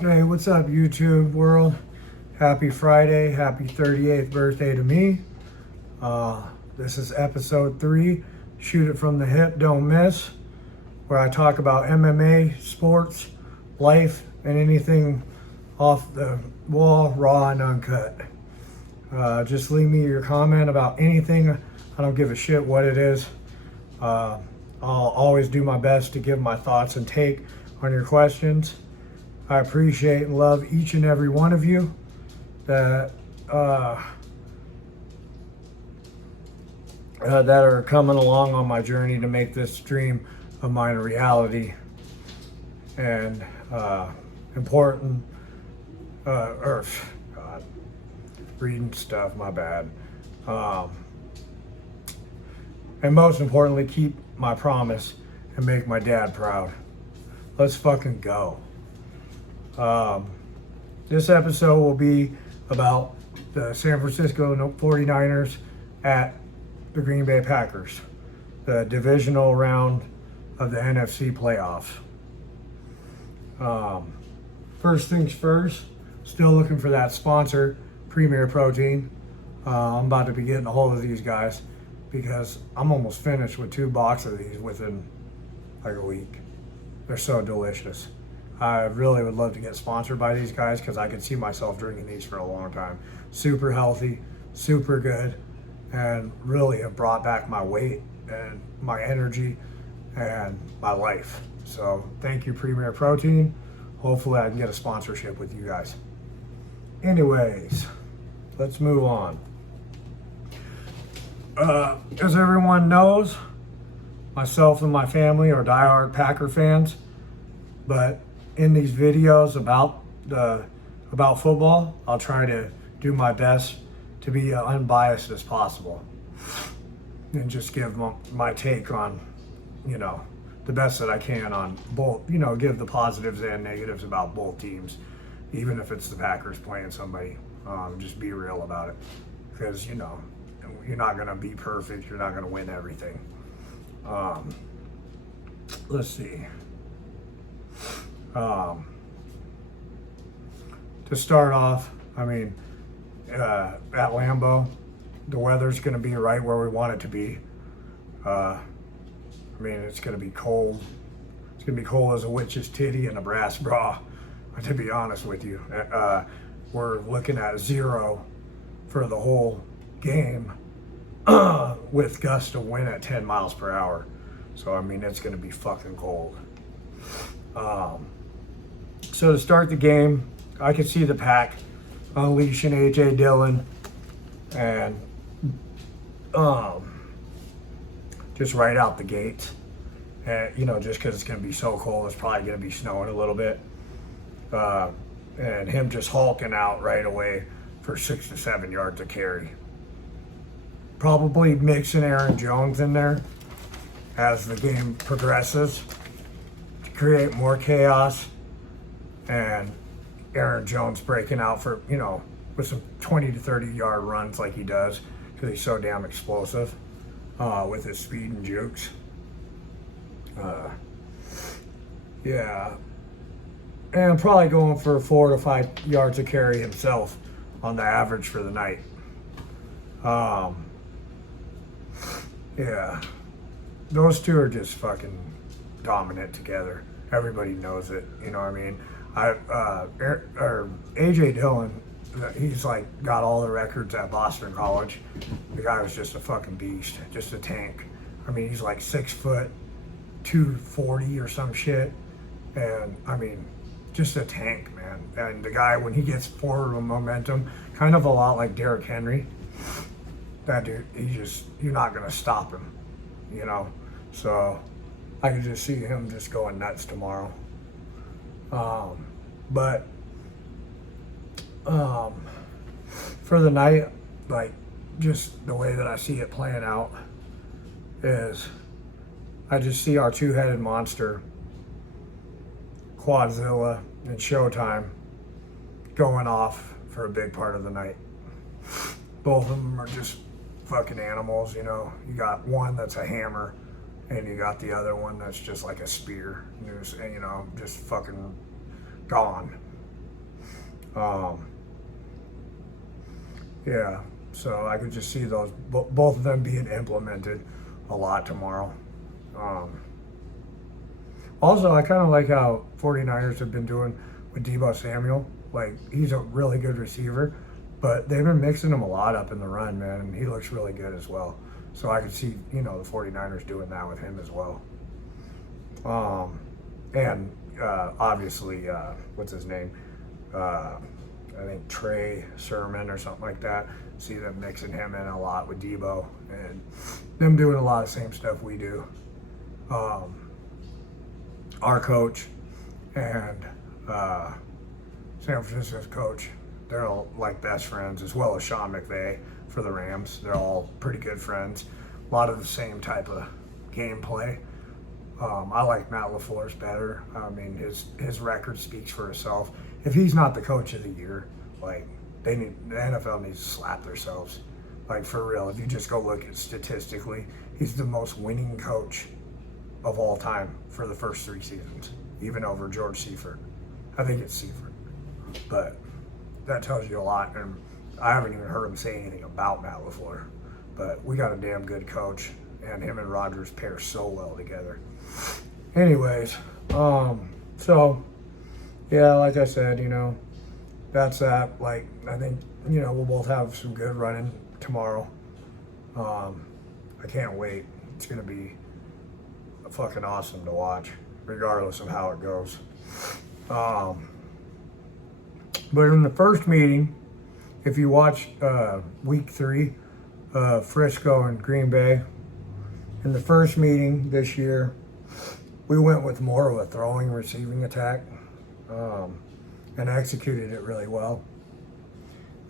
Hey, what's up, YouTube world? Happy Friday, happy 38th birthday to me. This is episode 3, Shoot It From the Hip, Don't Miss, where I talk about MMA, sports, life, and anything off the wall, raw and uncut. Just leave me your comment about anything. I don't give a shit what it is. I'll always do my best to give my thoughts and take on your questions. I appreciate and love each and every one of you that that are coming along on my journey to make this dream of mine a reality. And important, or God, reading stuff, my bad. And most importantly, keep my promise and make my dad proud. Let's fucking go. This episode will be about the San Francisco 49ers at the Green Bay Packers, the divisional round of the NFC playoffs. First things first, still looking for that sponsor, Premier Protein. I'm about to be getting a hold of these guys because I'm almost finished with 2 boxes of these within like a week. They're so delicious. I really would love to get sponsored by these guys because I could see myself drinking these for a long time. Super healthy, super good, and really have brought back my weight and my energy and my life. So thank you, Premier Protein. Hopefully I can get a sponsorship with you guys. Anyways, let's move on. As everyone knows, myself and my family are diehard Packer fans, but in these videos about football, I'll try to do my best to be unbiased as possible and just give my take on, the best that I can on both, give the positives and negatives about both teams, even if it's the Packers playing somebody. Just be real about it, because you're not going to be perfect. You're not going to win everything. Let's see. To start off, at Lambeau, the weather's going to be right where we want it to be. It's going to be cold. It's going to be cold as a witch's titty and a brass bra, to be honest with you. We're looking at 0 for the whole game with gusts of wind at 10 miles per hour. So, it's going to be fucking cold. So to start the game, I could see the Pack unleashing A.J. Dillon and just right out the gate. And, just because it's going to be so cold, it's probably going to be snowing a little bit. And him just hulking out right away for 6 to 7 yards of carry. Probably mixing Aaron Jones in there as the game progresses to create more chaos, and Aaron Jones breaking out for, with some 20 to 30 yard runs like he does because he's so damn explosive with his speed and jukes. And probably going for 4 to 5 yards of carry himself on the average for the night. Those two are just fucking dominant together. Everybody knows it, you know what I mean? AJ Dillon, he's like got all the records at Boston College. The guy was just a fucking beast, just a tank. He's like 6 foot, 240 or some shit. And just a tank, man. And the guy, when he gets forward with momentum, kind of a lot like Derrick Henry. That dude, you're not gonna stop him, So I could just see him just going nuts tomorrow. But for the night, just the way that I see it playing out is I just see our 2-headed monster, Quadzilla and Showtime, going off for a big part of the night. Both of them are just fucking animals, You got one that's a hammer, and you got the other one that's just like a spear, and just fucking gone. Um, yeah, so I could just see those both of them being implemented a lot tomorrow. Um, Also, I kind of like how 49ers have been doing with Deebo Samuel. Like, he's a really good receiver, but they've been mixing him a lot up in the run, man, and he looks really good as well. So I could see, the 49ers doing that with him as well. And obviously, what's his name? I think Trey Sermon or something like that. See them mixing him in a lot with Deebo and them doing a lot of the same stuff we do. Our coach and San Francisco's coach, they're all like best friends, as well as Sean McVay for the Rams. They're all pretty good friends. A lot of the same type of gameplay. I like Matt LaFleur's better. I mean, his record speaks for itself. If he's not the coach of the year, like the NFL needs to slap themselves. Like, for real, if you just go look at statistically, he's the most winning coach of all time for the first 3 seasons, even over George Seifert. I think it's Seifert, but that tells you a lot. And I haven't even heard him say anything about Matt LaFleur, but we got a damn good coach, and him and Rodgers pair so well together. Anyways, so yeah, like I said, that's that. Like, I think we'll both have some good running tomorrow. I can't wait. It's gonna be fucking awesome to watch, regardless of how it goes. But in the first meeting, if you watch week 3, Frisco and Green Bay, in the first meeting this year, we went with more of a throwing receiving attack and executed it really well.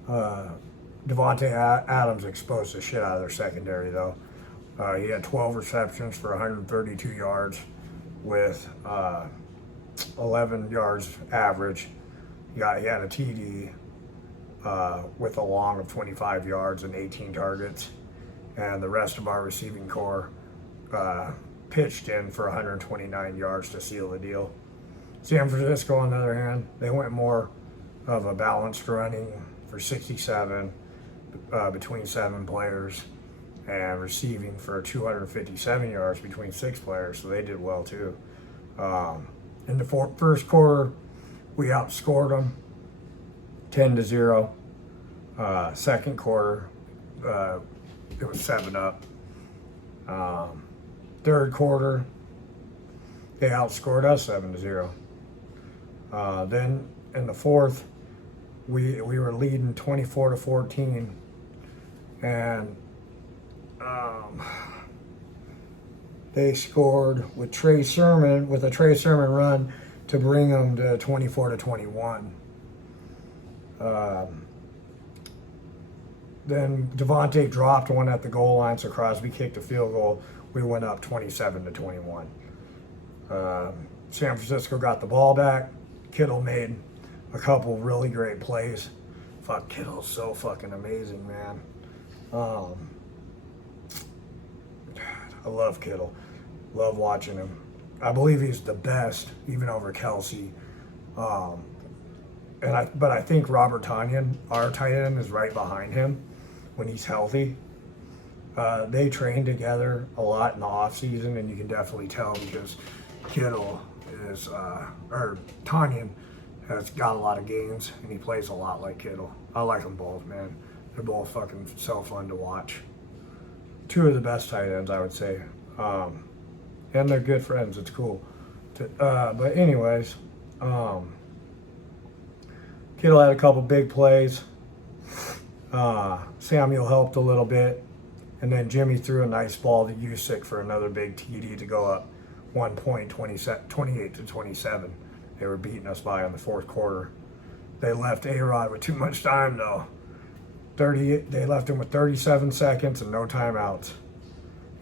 Devontae Adams exposed the shit out of their secondary, though. He had 12 receptions for 132 yards with 11 yards average. He had a TD with a long of 25 yards and 18 targets. And the rest of our receiving core pitched in for 129 yards to seal the deal. San Francisco, on the other hand, they went more of a balanced running for 67 between 7 players, and receiving for 257 yards between 6 players, so they did well too. In the first quarter, we outscored them 10-0. Second quarter, it was 7-up. Third quarter, they outscored us 7-0. Then in the fourth, we were leading 24-14, and they scored with a Trey Sermon run to bring them to 24-21. Then Devontae dropped one at the goal line, so Crosby kicked a field goal. We went up 27-21. San Francisco got the ball back. Kittle made a couple really great plays. Fuck, Kittle's so fucking amazing, man. I love Kittle. Love watching him. I believe he's the best, even over Kelsey. But I think Robert Tonyan, our tight end, is right behind him when he's healthy. They train together a lot in the off season, and you can definitely tell because Kittle is, or Tonyan has got a lot of games, and he plays a lot like Kittle. I like them both, man. They're both fucking so fun to watch. 2 of the best tight ends, I would say. And they're good friends. It's cool. But anyways, Kittle had a couple big plays. Samuel helped a little bit. And then Jimmy threw a nice ball to Usyk for another big TD to go up 1 point, 28-27. They were beating us by in the fourth quarter. They left A-Rod with too much time, though. They left him with 37 seconds and no timeouts.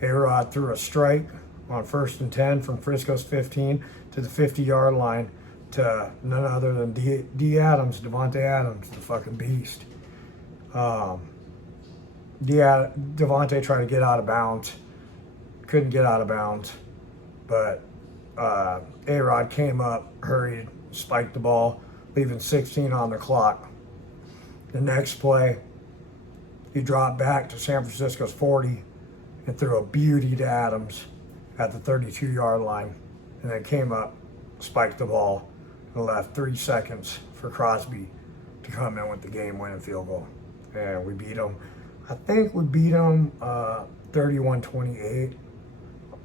A-Rod threw a strike on 1st and 10 from Frisco's 15 to the 50-yard line to none other than Devontae Adams, the fucking beast. Devontae tried to get out of bounds. Couldn't get out of bounds. But A-Rod came up, hurried, spiked the ball leaving 16 on the clock. The next play, he dropped back to San Francisco's 40 and threw a beauty to Adams at the 32-yard line, and then came up, spiked the ball, and left 3 seconds for Crosby to come in with the game-winning field goal. And we beat them. I think we beat them 31-28.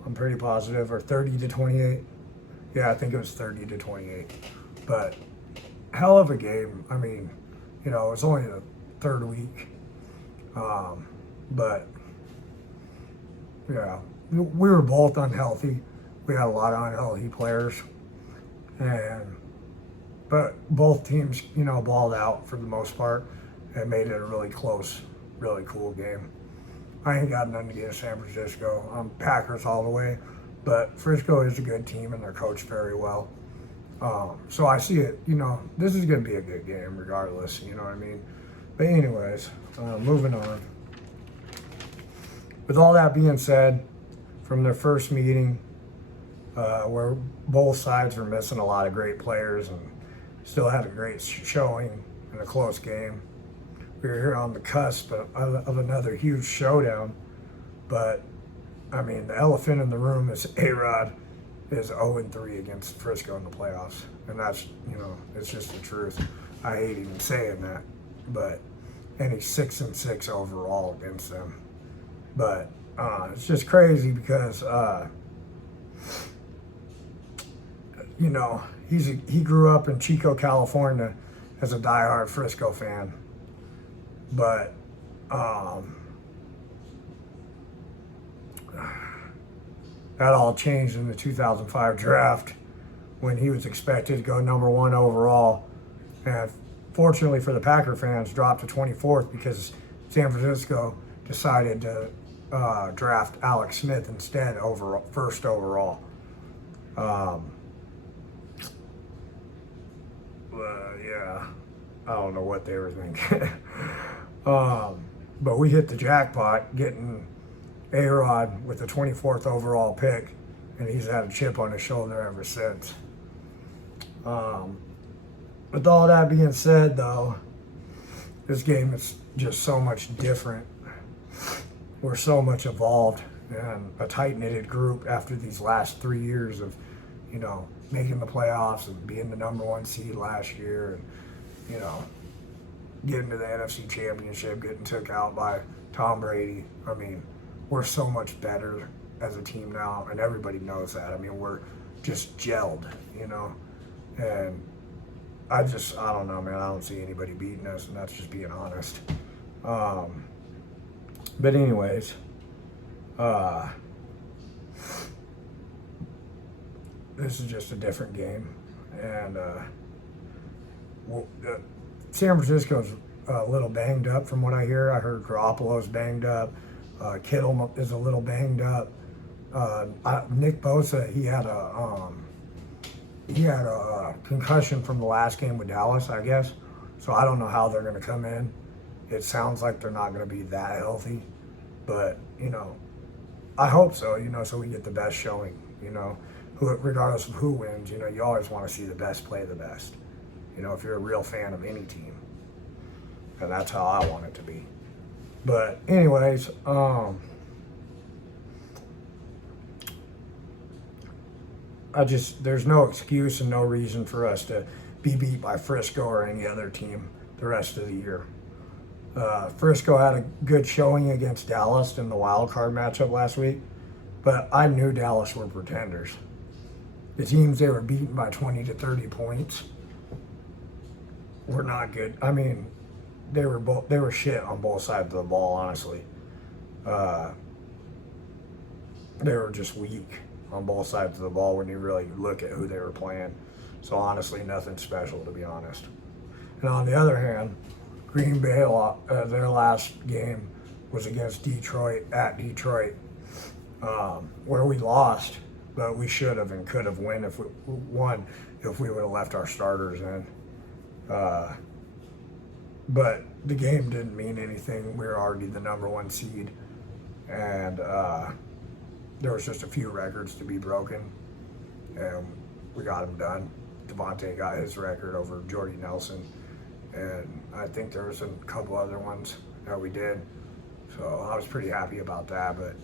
I'm pretty positive, or 30-28. Yeah, I think it was 30-28. But hell of a game. I mean, you know, it's only the third week. But yeah, we were both unhealthy. We had a lot of unhealthy players, but both teams, you know, balled out for the most part and made it a really close, really cool game. I ain't got nothing against San Francisco. I'm Packers all the way, but Frisco is a good team and they're coached very well. So I see it, you know, this is going to be a good game regardless, you know what I mean? But anyways, moving on. With all that being said, from their first meeting, where both sides were missing a lot of great players and still had a great showing in a close game, we were here on the cusp of another huge showdown. But, I mean, the elephant in the room is A-Rod is 0-3 against Frisco in the playoffs. And that's, you know, it's just the truth. I hate even saying that. But, and he's 6-6 overall against them. But it's just crazy because, you know, he grew up in Chico, California as a diehard Frisco fan. But that all changed in the 2005 draft when he was expected to go number 1 overall. And fortunately for the Packer fans, dropped to 24th because San Francisco decided to draft Alex Smith instead first overall. Yeah, I don't know what they were thinking. But we hit the jackpot getting A-Rod with the 24th overall pick, and he's had a chip on his shoulder ever since. With all that being said, though, this game is just so much different. We're so much evolved and a tight-knitted group after these last 3 years of, you know, making the playoffs and being the number 1 seed last year and, you know, getting to the NFC Championship, getting took out by Tom Brady. I mean, we're so much better as a team now, and everybody knows that. I mean, we're just gelled, you know, and I don't know, man. I don't see anybody beating us, and that's just being honest. But anyways, this is just a different game, and San Francisco's a little banged up from what I hear. I heard Garoppolo's banged up. Kittle is a little banged up. Nick Bosa, he had a concussion from the last game with Dallas, I guess. So I don't know how they're going to come in. It sounds like they're not going to be that healthy, but, you know, I hope so, you know, so we get the best showing, you know, regardless of who wins. You know, you always want to see the best play the best, you know, if you're a real fan of any team, and that's how I want it to be. But anyways, there's no excuse and no reason for us to be beat by Frisco or any other team the rest of the year. Frisco had a good showing against Dallas in the wild card matchup last week, but I knew Dallas were pretenders. The teams they were beaten by 20 to 30 points were not good. I mean, they were shit on both sides of the ball, honestly. They were just weak on both sides of the ball when you really look at who they were playing. So honestly, nothing special, to be honest. And on the other hand, Green Bay, their last game was against Detroit, at Detroit, where we lost, but we should have and could have won if we would have left our starters in. But the game didn't mean anything. We were already the number 1 seed, and there was just a few records to be broken, and we got them done. Devontae got his record over Jordy Nelson, and I think there was a couple other ones that we did. So I was pretty happy about that. But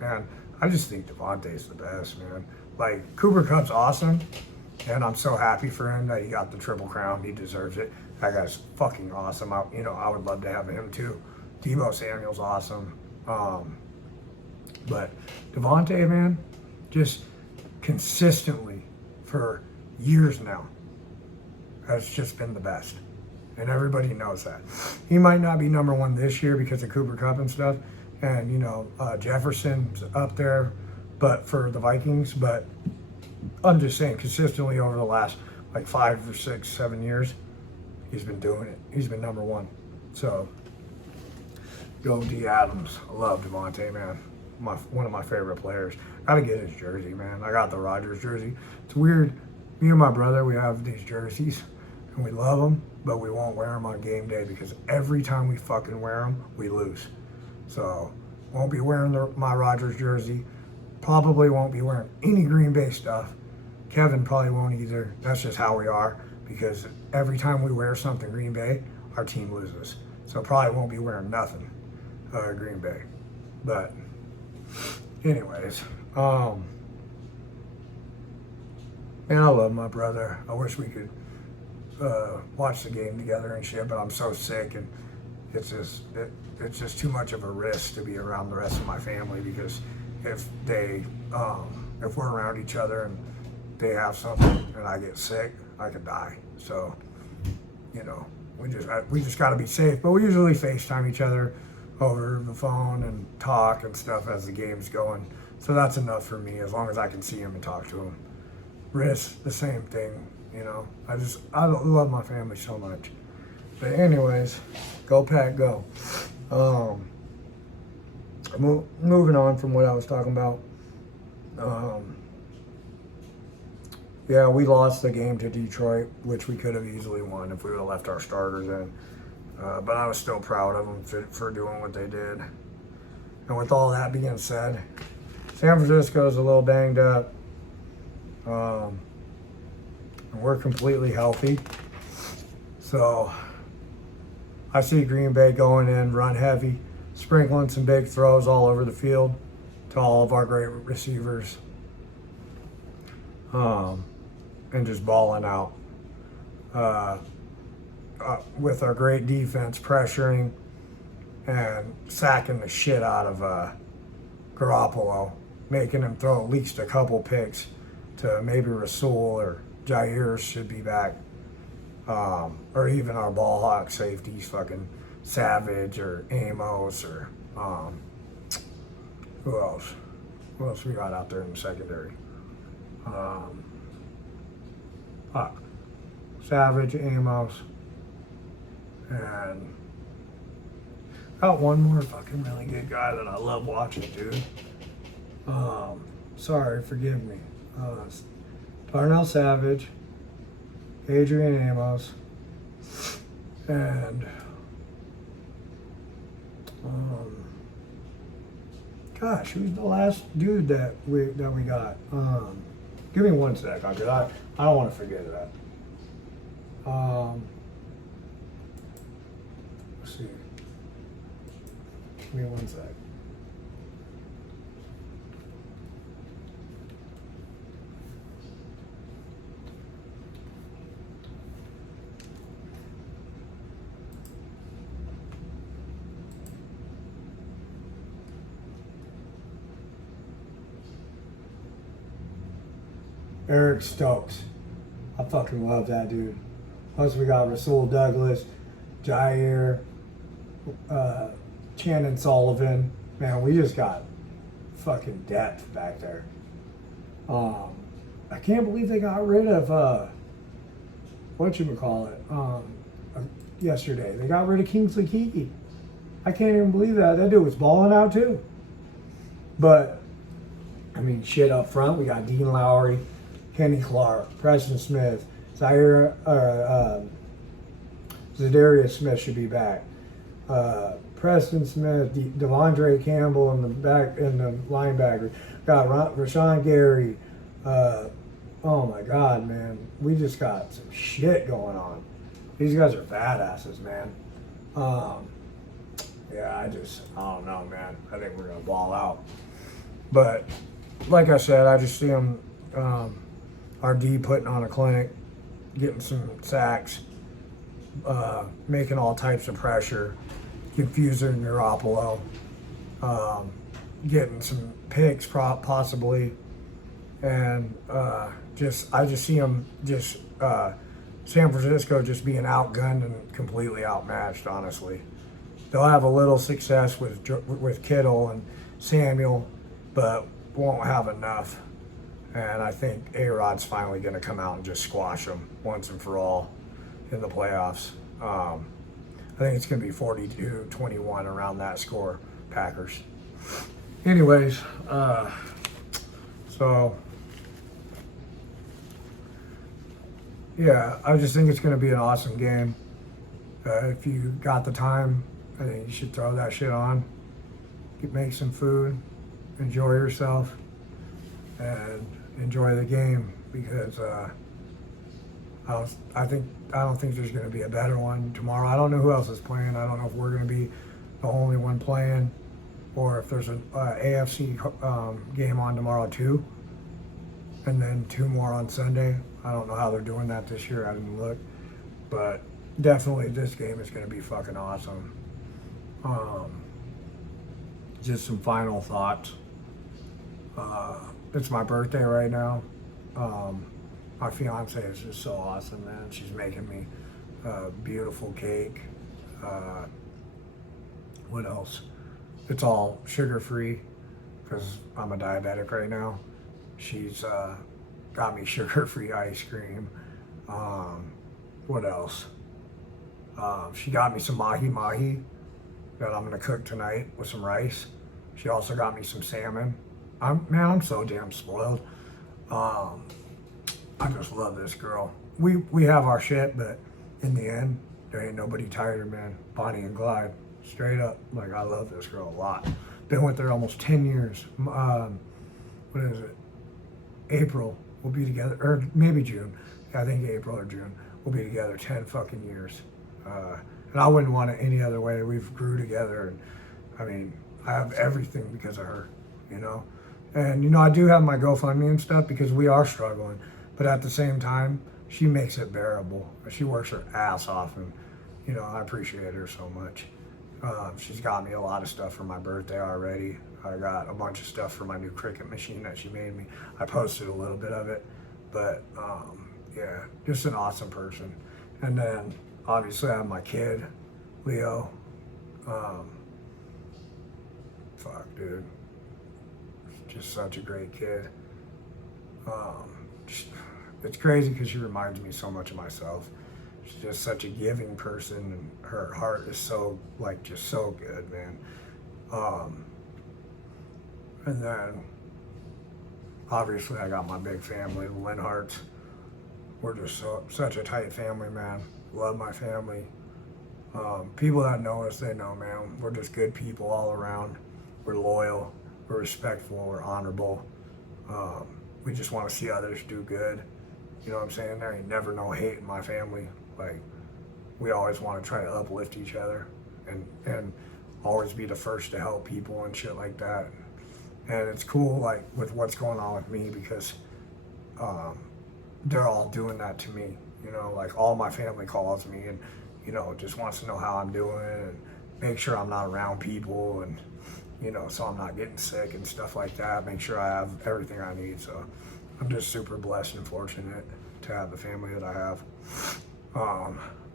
man, I just think Devontae's the best, man. Like, Cooper Kupp's awesome, and I'm so happy for him that he got the Triple Crown. He deserves it. That guy's fucking awesome. I would love to have him too. Deebo Samuel's awesome. But Devontae, man, just consistently for years now has just been the best. And everybody knows that. He might not be number one this year because of Cooper Kupp and stuff. And, Jefferson's up there, but for the Vikings. But I'm just saying, consistently over the last, 5 or 6, 7 years, he's been doing it. He's been number one. So, go D. Adams. I love Devontae, man. One of my favorite players. Gotta get his jersey, man. I got the Rodgers jersey. It's weird. Me and my brother, we have these jerseys, and we love them, but we won't wear them on game day because every time we fucking wear them, we lose. So, won't be wearing my Rodgers jersey. Probably won't be wearing any Green Bay stuff. Kevin probably won't either. That's just how we are, because every time we wear something Green Bay, our team loses. So probably won't be wearing nothing Green Bay. But anyways, man, I love my brother. I wish we could watch the game together and shit, but I'm so sick, and it's just too much of a risk to be around the rest of my family, because if we're around each other and they have something and I get sick, I could die. So, we just got to be safe. But we usually FaceTime each other over the phone and talk and stuff as the game's going. So that's enough for me, as long as I can see him and talk to him. Risk, the same thing, I love my family so much. But anyways, go Pack, go. Moving on from what I was talking about. Yeah, we lost the game to Detroit, which we could have easily won if we would have left our starters in. But I was still proud of them for doing what they did. And with all that being said, San Francisco's a little banged up. And we're completely healthy. So I see Green Bay going in, run heavy, sprinkling some big throws all over the field to all of our great receivers. And just balling out with our great defense pressuring and sacking the shit out of Garoppolo, making him throw at least a couple picks to maybe Rasul or Jair should be back, or even our ball hawk safeties, fucking Savage or Amos or who else? Who else we got out there in the secondary? Savage, Amos, and got one more fucking really good guy that I love watching, dude. Sorry, forgive me. Darnell Savage, Adrian Amos, and gosh, who's the last dude that we got? Give me 1 sec, because I don't want to forget that. Let's see. Give me 1 sec. Eric Stokes. I fucking love that dude. Plus we got Rasul Douglas, Jair, Shannon Sullivan. Man, we just got fucking depth back there. I can't believe they got rid of yesterday. They got rid of Kingsley Keke. I can't even believe that. That dude was balling out too. But I mean, shit up front, we got Dean Lowry, Kenny Clark, Preston Smith, Zadarius Smith should be back. Preston Smith, Devondre Campbell in the linebacker. Got Rashawn Gary, Oh my God, man. We just got some shit going on. These guys are badasses, man. Um, yeah, I don't know, man. I think we're going to ball out. But like I said, I just see them, our D putting on a clinic, getting some sacks, making all types of pressure, confusing Garoppolo, getting some picks possibly, and I just see them just San Francisco just being outgunned and completely outmatched. Honestly, they'll have a little success with Kittle and Samuel, but won't have enough. And I think A-Rod's finally going to come out and just squash them once and for all in the playoffs. I think it's going to be 42-21 around that score, Packers. Anyways, so yeah, I just think it's going to be an awesome game. If you got the time, I think you should throw that shit on. Make some food, enjoy yourself, and enjoy the game, because I don't think there's going to be a better one tomorrow. I don't know who else is playing. I don't know if we're going to be the only one playing, or if there's an AFC game on tomorrow too, and then 2 more on Sunday. I don't know how they're doing that this year. I didn't look, but definitely this game is going to be fucking awesome. Just some final thoughts. It's my birthday right now. My fiance is just so awesome, man. She's making me a beautiful cake. What else? It's all sugar-free because I'm a diabetic right now. She's got me sugar-free ice cream. What else? She got me some mahi-mahi that I'm gonna cook tonight with some rice. She also got me some salmon. I'm so damn spoiled. I just love this girl. We have our shit, but in the end, there ain't nobody tighter, man. Bonnie and Clyde, straight up. Like, I love this girl a lot. Been with her almost 10 years. What is it? April, we'll be together, or maybe June. I think April or June. We'll be together 10 fucking years. And I wouldn't want it any other way. We've grew together, and I mean, I have everything because of her, you know? And, you know, I do have my GoFundMe and stuff because we are struggling. But at the same time, she makes it bearable. She works her ass off, and, you know, I appreciate her so much. She's got me a lot of stuff for my birthday already. I got a bunch of stuff for my new cricket machine that she made me. I posted a little bit of it. But, yeah, just an awesome person. And then, obviously, I have my kid, Leo. Fuck, dude. Just such a great kid. It's crazy because she reminds me so much of myself. She's just such a giving person, and her heart is so, like, just so good, man. And then, obviously, I got my big family, the Linharts. We're just such a tight family, man. Love my family. People that know us, they know, man. We're just good people all around. We're loyal. We're respectful. We're honorable. We just want to see others do good. You know what I'm saying? There ain't never no hate in my family. Like, we always want to try to uplift each other and always be the first to help people and shit like that. And it's cool, like, with what's going on with me, because they're all doing that to me. You know, like, all my family calls me and, you know, just wants to know how I'm doing and make sure I'm not around people, and, you know, so I'm not getting sick and stuff like that. Make sure I have everything I need. So I'm just super blessed and fortunate to have the family that I have.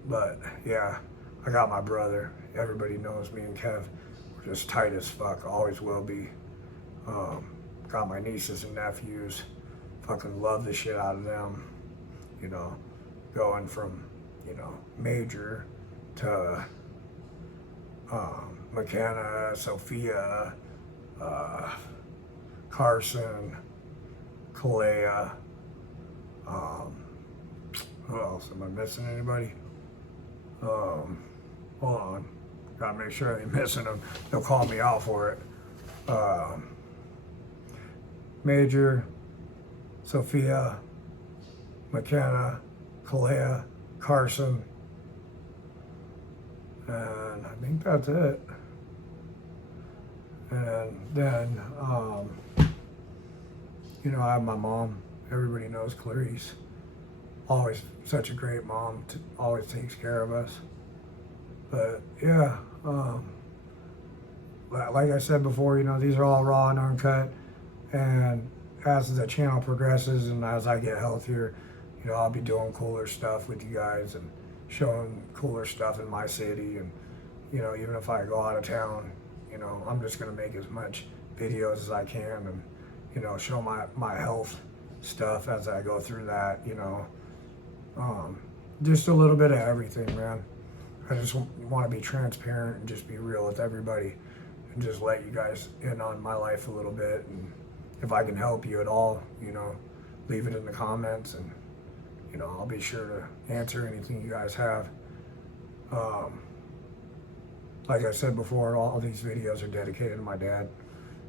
But yeah, I got my brother. Everybody knows me and Kev. We're just tight as fuck. Always will be. Got my nieces and nephews. Fucking love the shit out of them. You know, going from, you know, Major to McKenna, Sophia, Carson, Kalea. Who else? Am I missing anybody? Hold on. Gotta make sure I ain't missing them. They'll call me out for it. Major, Sophia, McKenna, Kalea, Carson, and I think that's it. And then, you know, I have my mom. Everybody knows Clarice. Always such a great mom. Always takes care of us. But yeah, like I said before, you know, these are all raw and uncut. And as the channel progresses and as I get healthier, you know, I'll be doing cooler stuff with you guys and showing cooler stuff in my city. And, you know, even if I go out of town, you know, I'm just going to make as much videos as I can and, you know, show my health stuff as I go through that, you know. Just a little bit of everything, man. I just want to be transparent and just be real with everybody and just let you guys in on my life a little bit. And if I can help you at all, you know, leave it in the comments and, you know, I'll be sure to answer anything you guys have. Like I said before, all these videos are dedicated to my dad.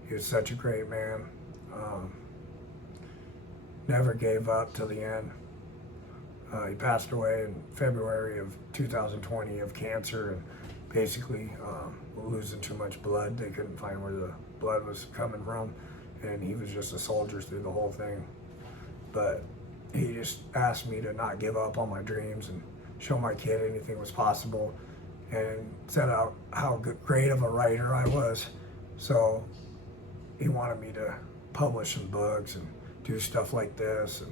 He was such a great man. Never gave up till the end. He passed away in February of 2020 of cancer and basically losing too much blood. They couldn't find where the blood was coming from, and he was just a soldier through the whole thing. But he just asked me to not give up on my dreams and show my kid anything was possible, and said out how great of a writer I was. So he wanted me to publish some books and do stuff like this. And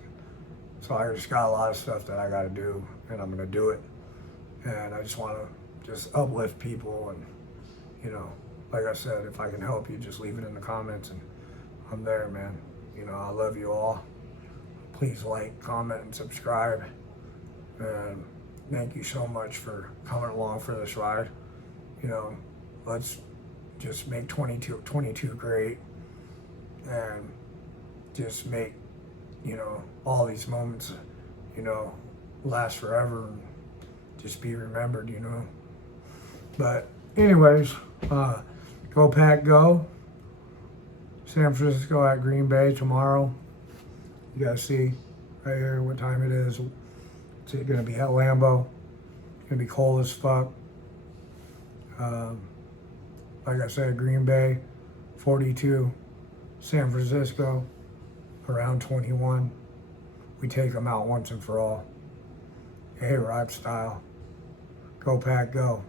so I just got a lot of stuff that I got to do, and I'm going to do it. And I just want to just uplift people. And, you know, like I said, if I can help you, just leave it in the comments, and I'm there, man. You know, I love you all. Please like, comment, and subscribe. And thank you so much for coming along for this ride. You know, let's just make 22 great, and just make, you know, all these moments, you know, last forever and just be remembered, you know. But anyways, go Pack Go. San Francisco at Green Bay tomorrow. You guys see right here what time it is. It's gonna be at Lambeau. It's gonna be cold as fuck. Like I said, Green Bay 42, San Francisco around 21. We take them out once and for all. A-Rod style. Go Pack Go.